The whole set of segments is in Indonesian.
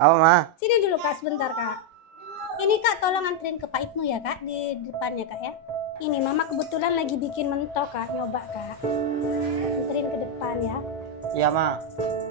Apa, Ma? Sini dulu Kak, sebentar Kak. Ini Kak, tolong anterin ke Pak Ibnu ya Kak, di depannya Kak ya. Ini Mama kebetulan lagi bikin mentok Kak, nyoba Kak. Anterin ke depan ya. Iya, Ma.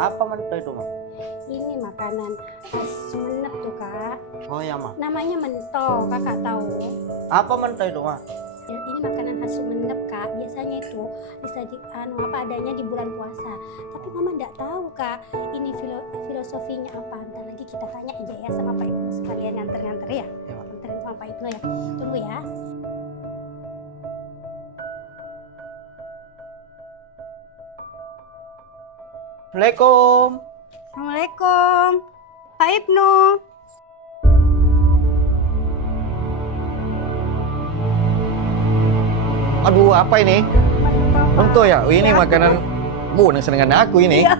Apa mentah itu, Ma? Ini makanan khas Sumenep tuh Kak. Oh ya, Ma. Namanya mentok, Kakak tahu. Apa mentah itu, Ma? Ini makanan khas Sumenep Kak. Biasanya itu disajikan apa adanya di bulan puasa. Tapi Mama nggak tahu Kak. Ini filosofinya apa. Ntar lagi kita tanya aja ya sama Pak Ibnu sekalian nganter-nganter ya. Ya, Ma. Nganterin sama Pak Ibnu ya. Tunggu ya. Assalamualaikum. Assalamualaikum. Pak Ibnu. Aduh, apa ini? Mentok ya? Oh, ini makanan Bu, senengan aku ini. Iya.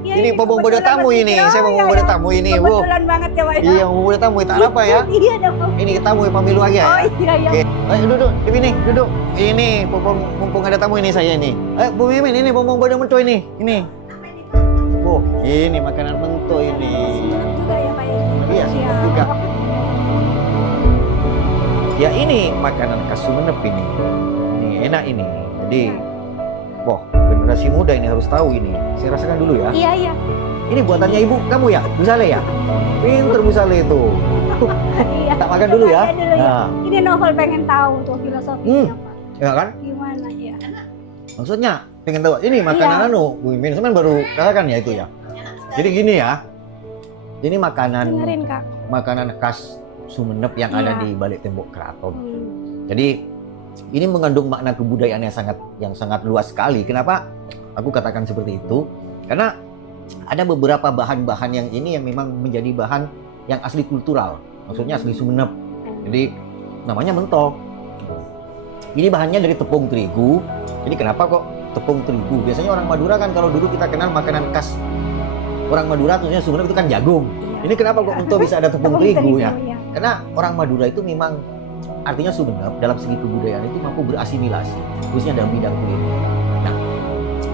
Ya, Ini mau bodo tamu ini. Saya mau bodo tamu ini, Bu. Kebetulan banget ya Pak ya. Iya, mau bodo tamu. Tak apa ya? Iya dong. Ini tamu pemilu aja ya. Oh iya ya. Oke. Ayo duduk, di sini, duduk. Ini mumpung ada tamu ini saya ini. Bu Mimin ini mumpung bodo mentok ini. Ini. Bu, ini makanan mentok ini. Juga ya Pak ya. Iya, Siap. juga. Ya ini makanan khas Sumenep ini. Ini enak ini. Jadi, wah, generasi muda ini harus tahu ini. Saya rasakan dulu ya. Iya iya. Ini buatannya ibu kamu ya, Bu Saleh ya? Pinter Bu Saleh itu. Iya. Tak makan dulu ya. Makan dulu ya. Nah, Ini novel pengen tahu tuh filosofinya Pak. ya kan? Gimana ya? Maksudnya pengen tahu ini makanan Iya. anu, Bu Mimin kan baru katakan ya itu ya. Jadi gini ya. Ini Dengerin Kak. makanan khas Sumenep yang ada Iya. di balik tembok keraton. Hmm. Jadi ini mengandung makna kebudayaan yang sangat luas sekali. Kenapa aku katakan seperti itu? Karena ada beberapa bahan-bahan yang ini yang memang menjadi bahan yang asli kultural. Maksudnya asli Sumenep. Jadi namanya mentok. Ini bahannya dari tepung terigu. Jadi kenapa kok tepung terigu? Biasanya orang Madura kan kalau dulu kita kenal makanan khas orang Madura, khususnya Sumenep itu kan jagung. Iya. Ini kenapa kok mentok bisa ada tepung terigu ya? Iya. Karena orang Madura itu memang artinya Sumenep dalam segi kebudayaan itu mampu berasimilasi, khususnya dalam bidang kuliner. Nah,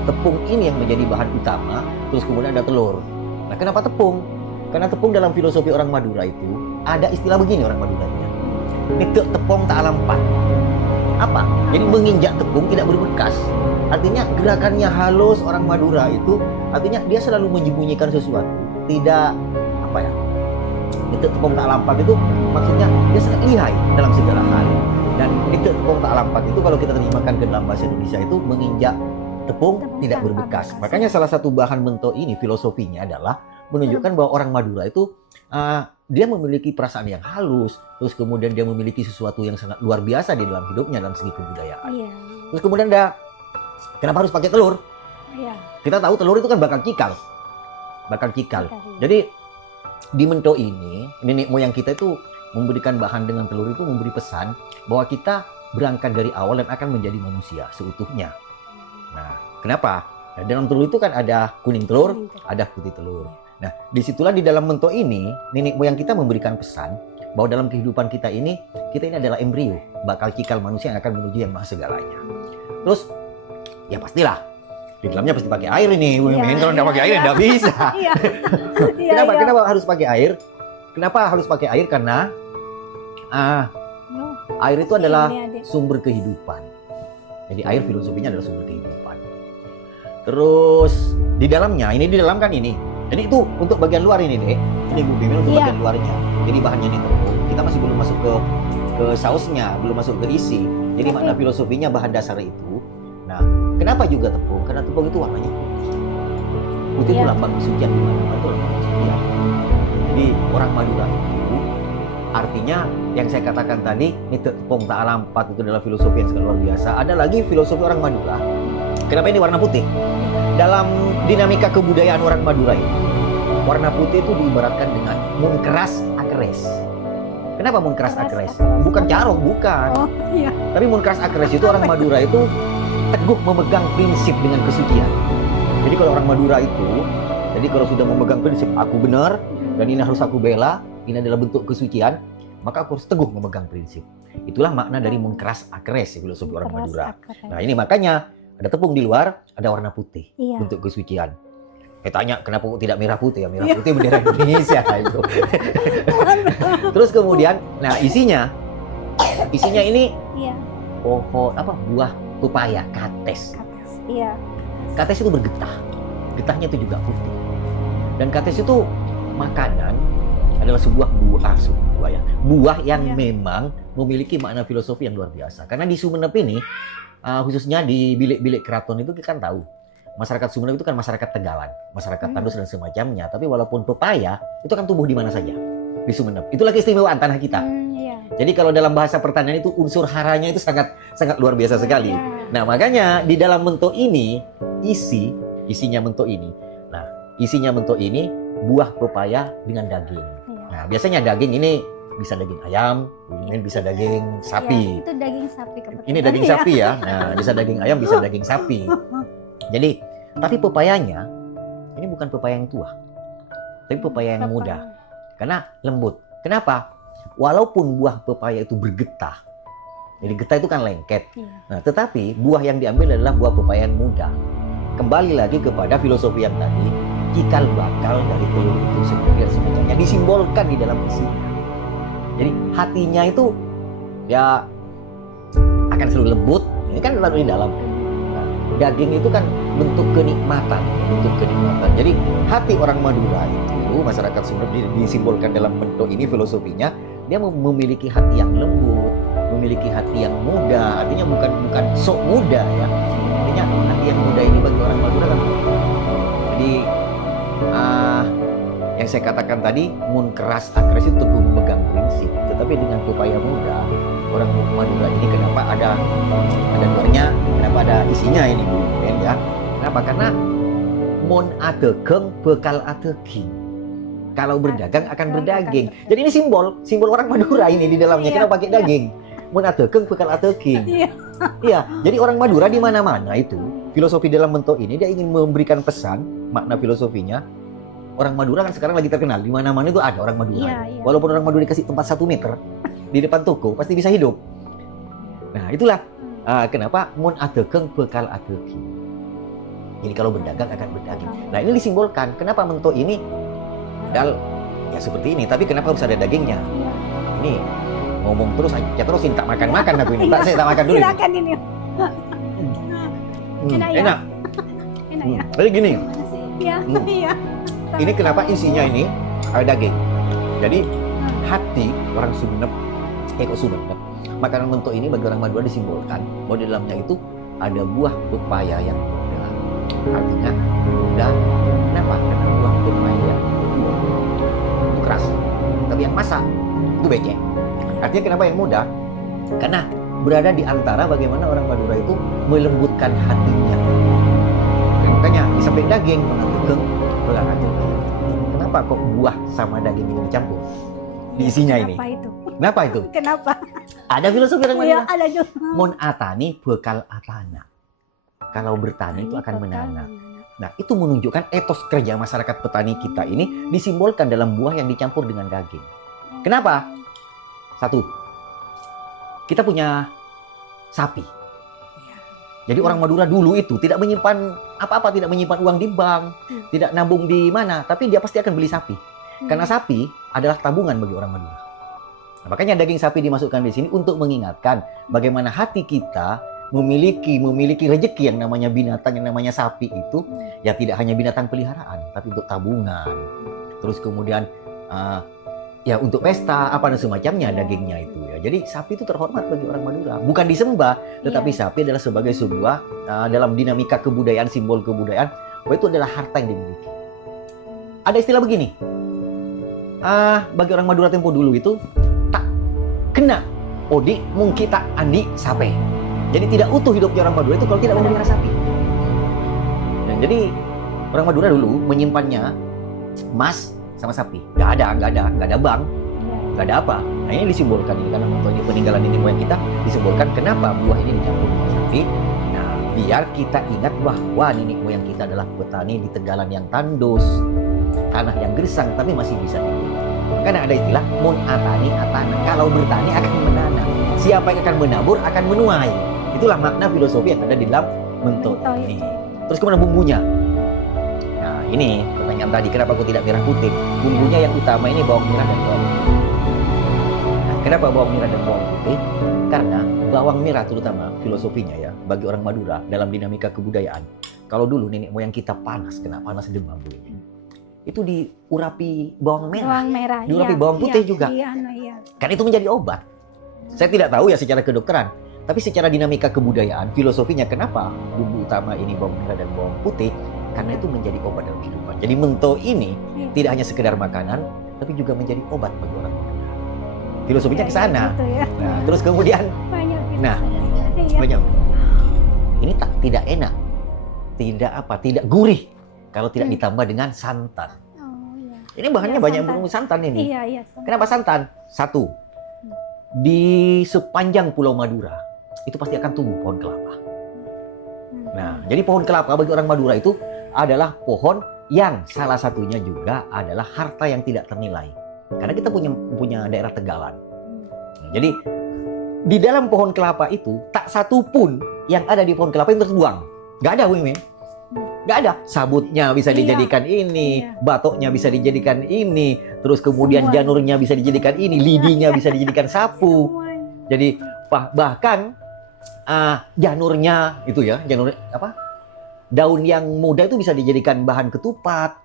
tepung ini yang menjadi bahan utama, terus kemudian ada telur. Nah, kenapa tepung? Karena tepung dalam filosofi orang Madura itu ada istilah begini orang Maduranya. Itu tepung tak lampat. Apa? Jadi menginjak tepung tidak berbekas. Artinya gerakannya halus orang Madura itu, artinya dia selalu menyembunyikan sesuatu. Tidak apa ya? Itu tepung tak lampat itu maksudnya dia sangat lihai dalam segala hal. Dan itu tepung tak lampat itu kalau kita terjemahkan ke dalam bahasa Indonesia itu menginjak tepung tidak berbekas. Makanya salah satu bahan mentok ini filosofinya adalah menunjukkan bahwa orang Madura itu dia memiliki perasaan yang halus, terus kemudian dia memiliki sesuatu yang sangat luar biasa di dalam hidupnya dalam segi kebudayaan. Iya. Terus kemudian kenapa harus pakai telur? Iya. Kita tahu telur itu kan bakal cikal. Jadi di mentok ini, nenek moyang kita itu memberikan bahan dengan telur itu memberi pesan bahwa kita berangkat dari awal dan akan menjadi manusia seutuhnya. Nah, kenapa? Nah, dalam telur itu kan ada kuning telur, ada putih telur. Nah, disitulah di dalam mentok ini, nenek moyang kita memberikan pesan bahwa dalam kehidupan kita ini adalah embrio, bakal cikal manusia yang akan menuju yang maha segalanya. Terus, ya pastilah, di dalamnya pasti pakai air ini. Kalau nggak pakai air, nggak bisa. Iya. Kenapa harus pakai air? Kenapa harus pakai air? Karena air itu adalah sumber kehidupan. Jadi air filosofinya adalah sumber kehidupan. Terus di dalamnya, ini di dalam kan ini. Jadi itu untuk bagian luar ini deh. Ini Bu Bimin untuk bagian luarnya. Jadi bahannya ini tepung. Kita masih belum masuk ke sausnya, belum masuk ke isi. Jadi makna filosofinya bahan dasar itu. Nah, kenapa juga tepung? Karena tepung itu warnanya putih. Putih itu lambang kesucian di mana-mana itu lambang kesucian. Jadi orang Madura itu artinya yang saya katakan tadi, ini tepung tak lampat itu adalah filosofi yang sangat luar biasa. Ada lagi filosofi orang Madura. Kenapa ini warna putih? Dalam dinamika kebudayaan orang Madura ini, warna putih itu diibaratkan dengan mun keras akeres. Kenapa mun keras akeres? Bukan carok, bukan. Oh, iya. Tapi mun keras akeres itu orang Madura itu teguh memegang prinsip dengan kesucian. Jadi kalau orang Madura itu, jadi kalau sudah memegang prinsip aku benar dan ini harus aku bela, ini adalah bentuk kesucian, maka aku harus teguh memegang prinsip. Itulah makna dari mun keras akeres filosofi orang Madura. Nah, ini makanya ada tepung di luar, ada warna putih, bentuk kesucian. Saya tanya kenapa kok tidak merah putih ya? Merah putih bendera Indonesia itu. Terus kemudian, nah isinya ini Iya. pohon buah pepaya, kates. Iya. Kates itu bergetah. Getahnya itu juga putih. Dan kates itu makanan adalah sebuah buah yang memang memiliki makna filosofi yang luar biasa. Karena di Sumeneb ini khususnya di bilik-bilik keraton itu kita kan tahu masyarakat Sumeneb itu kan masyarakat tegalan, masyarakat tandus dan semacamnya. Tapi walaupun pepaya itu kan tumbuh di mana saja di Sumeneb. Itulah keistimewaan tanah kita. Iya. Jadi kalau dalam bahasa pertanian itu unsur haranya itu sangat luar biasa sekali. Nah makanya di dalam mento ini isinya mento ini. Nah isinya mento ini buah pepaya dengan daging. Nah biasanya daging ini bisa daging ayam, ini bisa daging sapi. Iya, itu daging sapi kebetulan. Ini daging sapi ya. Nah bisa daging ayam, bisa daging sapi. Jadi tapi pepayanya ini bukan pepaya yang tua, tapi pepaya yang muda. Karena lembut. Kenapa? Walaupun buah pepaya itu bergetah, jadi getah itu kan lengket. Nah, tetapi buah yang diambil adalah buah pepaya yang muda. Kembali lagi kepada filosofi yang tadi, cikal bakal dari telur itu sendiri dan semacamnya disimbolkan di dalam isinya. Jadi hatinya itu ya akan selalu lembut. Ini kan terlalu di dalam. Nah, daging itu kan bentuk kenikmatan. Jadi hati orang Madura itu masyarakat Sumeneb disimbolkan dalam bentuk ini filosofinya. Dia memiliki hati yang lembut, memiliki hati yang muda. Artinya bukan sok muda ya. Artinya hati yang muda ini bagi orang Madura kan. Jadi yang saya katakan tadi, mun keras agresif teguh memegang prinsip. Tetapi dengan pepaya muda, orang Madura ini kenapa ada luarnya, kenapa ada isinya ini Bu Ben ya? Kenapa? Karena mun adegeng bekal adeging. Kalau berdagang akan berdaging. Jadi ini simbol orang Madura ini di dalamnya. Kenapa pakai daging? Mun adegeng bekal adeging. Iya. Jadi orang Madura di mana-mana itu filosofi dalam bentuk ini dia ingin memberikan pesan, makna filosofinya. Orang Madura kan sekarang lagi terkenal. Di mana-mana itu ada orang Madura. Iya. Walaupun orang Madura dikasih tempat 1 meter di depan toko pasti bisa hidup. Nah, itulah kenapa mun adegeng bekal adeging. Jadi kalau berdagang akan berdaging. Nah, ini disimbolkan. Kenapa mento ini padahal ya seperti ini, tapi kenapa harus ada dagingnya? Ini ngomong terus aja terusin tak makan aku ini. Tak, saya tak makan dulu. Silakan ini. Enak ya? Enak. Enak ya? Jadi gini. Iya. Iya. Ini kenapa isinya ini ada daging. Jadi hati orang Sumeneb, Sumeneb, makanan mento ini bagi orang Madura disimbolkan bahwa di dalamnya itu ada buah pepaya yang muda. Artinya muda. Kenapa? Karena buah pepaya itu keras. Tapi yang masak itu becek. Artinya kenapa yang muda? Karena berada di antara bagaimana orang Madura itu melembutkan hatinya. Dan makanya disamping daging, adegeng, belah aja. Kenapa kok buah sama daging ini dicampur di isinya ini? Kenapa itu? Kenapa? Ada filosofi orang Madura. Iya, ada juga. Mon atani bekal atana. Kalau bertani itu akan menanam. Nah, itu menunjukkan etos kerja masyarakat petani kita ini disimbolkan dalam buah yang dicampur dengan daging. Kenapa? Satu, kita punya sapi. Jadi orang Madura dulu itu tidak menyimpan apa-apa, tidak menyimpan uang di bank, tidak nabung di mana, tapi dia pasti akan beli sapi. Karena sapi adalah tabungan bagi orang Madura. Nah, makanya daging sapi dimasukkan di sini untuk mengingatkan bagaimana hati kita memiliki rezeki yang namanya binatang, yang namanya sapi itu ya tidak hanya binatang peliharaan, tapi untuk tabungan. Terus kemudian ya untuk pesta apa dan semacamnya dagingnya itu ya. Jadi sapi itu terhormat bagi orang Madura, bukan disembah, tetapi sapi adalah sebagai sebuah dalam dinamika kebudayaan, simbol kebudayaan, bahwa itu adalah harta yang dimiliki. Ada istilah begini, bagi orang Madura tempo dulu itu tak kena odi mungkin tak andi sape. Jadi tidak utuh hidupnya orang Madura itu kalau tidak memelihara sapi. Dan jadi orang Madura dulu menyimpannya emas sama sapi. Nggak ada bank, nggak ada apa. Nah ini disimbolkan ini karena mempunyai peninggalan ini moyang kita disimbolkan kenapa buah ini dicampur dengan sapi. Nah biar kita ingat bahwa nenek moyang kita adalah petani di tegalan yang tandus, tanah yang gersang tapi masih bisa hidup. Karena ada istilah mun atani atana. Kalau bertani akan menanam. Siapa yang akan menabur akan menuai. Itulah makna filosofi yang ada di dalam mento ini. Terus kemudian bumbunya. Nah ini pertanyaan tadi, kenapa kok tidak merah putih? Bumbunya yang utama ini bawang merah dan bawang putih. Nah, kenapa bawang merah dan bawang putih? Karena bawang merah terutama filosofinya ya, bagi orang Madura dalam dinamika kebudayaan. Kalau dulu nenek moyang kita kena panas demam Bu Imin, itu diurapi bawang merah. Bawang merah. Diurapi iya, bawang putih iya, juga. Iya, iya. Kan itu menjadi obat. Saya tidak tahu ya secara kedokteran, tapi secara dinamika kebudayaan, filosofinya kenapa bumbu utama ini bawang merah dan bawang putih? Karena itu menjadi obat dalam kehidupan. Jadi mento ini Iya. tidak hanya sekedar makanan, tapi juga menjadi obat bagi orang Madura. Filosofinya Iya, ke sana. gitu ya. Nah, terus kemudian Banyak. Nah, iya. banyak. Ini tidak enak, tidak gurih kalau tidak ditambah dengan santan. Oh, iya. Ini bahannya Iya, banyak santan. berunsur santan ini. Iya, iya. Kenapa santan? Satu, di sepanjang Pulau Madura itu pasti akan tumbuh pohon kelapa. Nah, jadi pohon kelapa bagi orang Madura itu adalah pohon yang salah satunya juga adalah harta yang tidak ternilai. Karena kita punya daerah Tegalan. Jadi di dalam pohon kelapa itu tak satu pun yang ada di pohon kelapa yang terbuang. Gak ada, Bu Imin. Gak ada. Sabutnya bisa Iya. dijadikan ini, Iya. batoknya bisa dijadikan ini, terus kemudian Semua. janurnya bisa dijadikan ini, lidinya bisa dijadikan sapu. Semuanya. Jadi bahkan janurnya itu ya, janur apa? Daun yang muda itu bisa dijadikan bahan ketupat.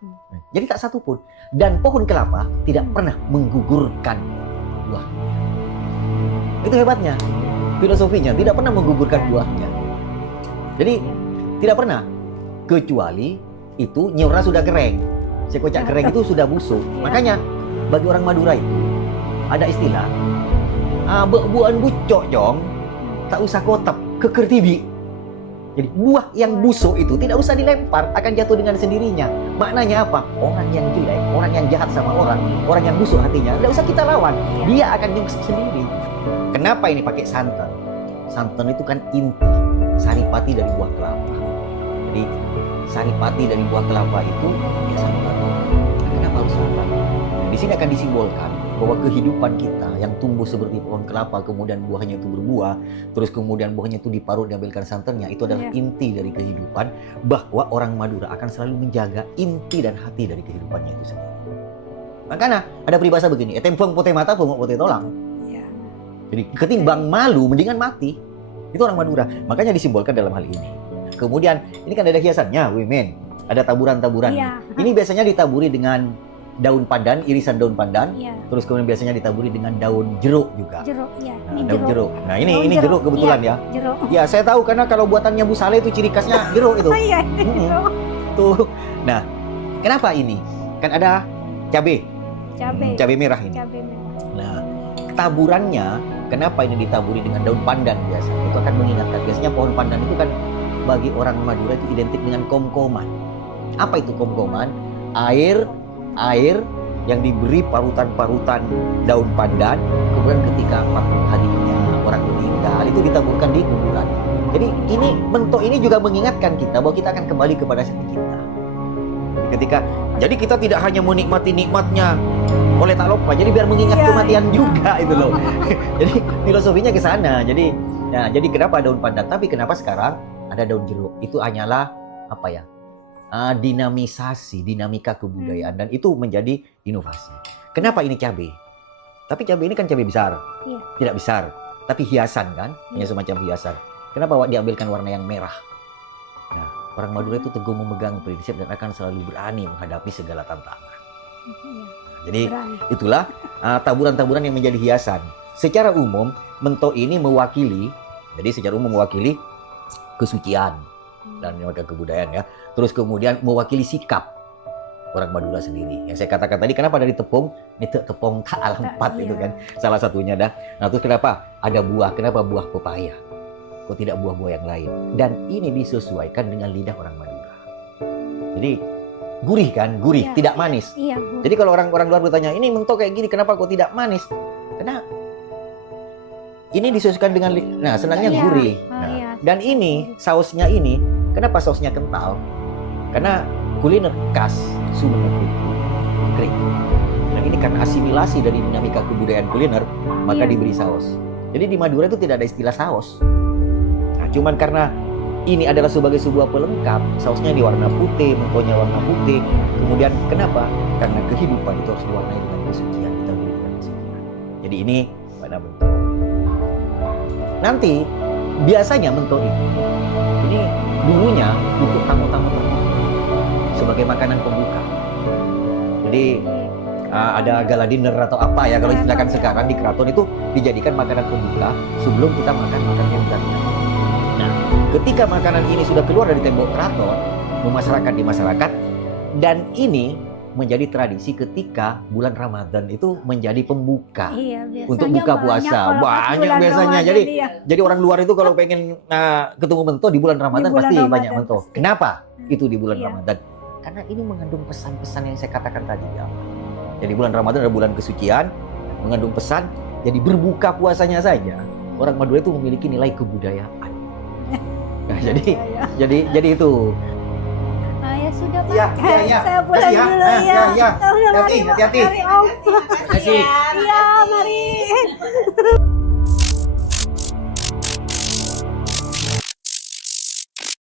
Jadi tak satu pun. Dan pohon kelapa tidak pernah menggugurkan buah. Itu hebatnya. Filosofinya tidak pernah menggugurkan buahnya. Jadi tidak pernah. Kecuali itu nyiurnya sudah kering. Sekocak kering itu sudah busuk. Makanya bagi orang Madura itu ada istilah buan bucok jong tak usah kotap keker tibi. Jadi buah yang busuk itu tidak usah dilempar, akan jatuh dengan sendirinya. Maknanya apa? Orang yang jelek, orang yang jahat sama orang yang busuk hatinya, tidak usah kita lawan. Dia akan nyungsep sendiri. Kenapa ini pakai santan? Santan itu kan inti, saripati dari buah kelapa. Jadi saripati dari buah kelapa itu ya santan. Nah, kenapa harus santan? Nah, di sini akan disimbolkan bahwa kehidupan kita yang tumbuh seperti pohon kelapa, kemudian buahnya itu berbuah, terus kemudian buahnya itu diparut, diambilkan santannya, itu adalah inti dari kehidupan, bahwa orang Madura akan selalu menjaga inti dan hati dari kehidupannya itu sendiri. Makanya ada peribahasa begini, etempong pote mata, pomok pote tolang. Iya. Jadi ketimbang malu, mendingan mati. Itu orang Madura. Makanya disimbolkan dalam hal ini. Kemudian ini kan ada hiasannya, women. Ada taburan-taburan. Iya. Ini biasanya ditaburi dengan daun pandan, irisan daun pandan. Iya. Terus kemudian biasanya ditaburi dengan daun jeruk juga. Jeruk, iya. Nah, Ini daun jeruk. Nah, ini Daun jeruk kebetulan ya. Jeruk. Ya, saya tahu karena kalau buatannya Bu Saleh itu ciri khasnya jeruk itu. Oh iya, jeruk. Tuh. Nah, kenapa ini? Kan ada cabai. Cabai merah ini. Cabai merah. Nah, taburannya kenapa ini ditaburi dengan daun pandan biasa? Itu akan mengingatkan. Biasanya pohon pandan itu kan bagi orang Madura itu identik dengan komkoman. Apa itu komkoman? Air yang diberi parutan-parutan daun pandan, kemudian ketika 40 harinya orang meninggal itu ditaburkan di kuburan. Jadi ini bentuk ini juga mengingatkan kita bahwa kita akan kembali kepada sisi kita. Jadi kita tidak hanya menikmati nikmatnya oleh tak lupa, jadi biar mengingat kematian juga itu loh. Jadi filosofinya ke sana. Jadi kenapa daun pandan? Tapi kenapa sekarang ada daun jeruk? Itu hanyalah apa ya? Dinamika kebudayaan, dan itu menjadi inovasi. Kenapa ini cabai? Tapi cabai ini kan cabai besar, tidak besar, tapi hiasan kan, hanya semacam hiasan. Kenapa diambilkan warna yang merah? Nah, orang Madura itu teguh memegang prinsip dan akan selalu berani menghadapi segala tantangan. Jadi itulah taburan-taburan yang menjadi hiasan. Secara umum, mento ini mewakili kesucian dan dinamika kebudayaan ya. Terus kemudian mewakili sikap orang Madura sendiri. Yang saya katakan tadi, kenapa dari tepung? Ini tepung tak alampat itu kan. Salah satunya dah. Nah, terus kenapa ada buah? Kenapa buah pepaya? Kok tidak buah-buah yang lain? Dan ini disesuaikan dengan lidah orang Madura. Jadi gurih kan? Gurih, tidak manis. Iya, gurih. Jadi kalau orang luar bertanya, ini mento kayak gini, kenapa kok tidak manis? Karena ini disesuaikan dengan senangnya gurih. Nah, dan ini sausnya ini, kenapa sausnya kental? Karena kuliner khas Sumeneb itu kering. Nah, ini karena asimilasi dari dinamika kebudayaan kuliner, maka diberi saus. Jadi di Madura itu tidak ada istilah saus. Nah, cuman karena ini adalah sebagai sebuah pelengkap, sausnya di warna putih, mentonya warna putih. Kemudian kenapa? Karena kehidupan itu harus diwarnai dengan kesucian, kita hidup dengan kesucian. Jadi ini pada mento. Nanti biasanya mento ini dulunya untuk tamu-tamu tertentu sebagai makanan pembuka. Jadi ada gala dinner atau apa ya kalau istilahkan sekarang di keraton itu dijadikan makanan pembuka sebelum kita makan makanan yang beratnya. Nah, ketika makanan ini sudah keluar dari tembok keraton, memasyarakat di masyarakat, dan ini menjadi tradisi ketika bulan Ramadan itu menjadi pembuka. Iya, biasanya Untuk buka puasa. Banyak biasanya. Jadi orang luar itu kalau pengen ketemu mento di bulan Ramadan bulan pasti Ramadan banyak mento. pasti. Kenapa itu di bulan Iya. Ramadan? Karena ini mengandung pesan-pesan yang saya katakan tadi ya. Jadi bulan Ramadan adalah bulan kesucian, mengandung pesan. Jadi berbuka puasanya saja orang Madura itu memiliki nilai kebudayaan. Nah, jadi itu. Ah, ya sudah Pak. Iya. Saya pulang Kasih ya. dulu ya. Ya. Udah, mari, Hati-hati. Mari, Om. Kasih. Iya.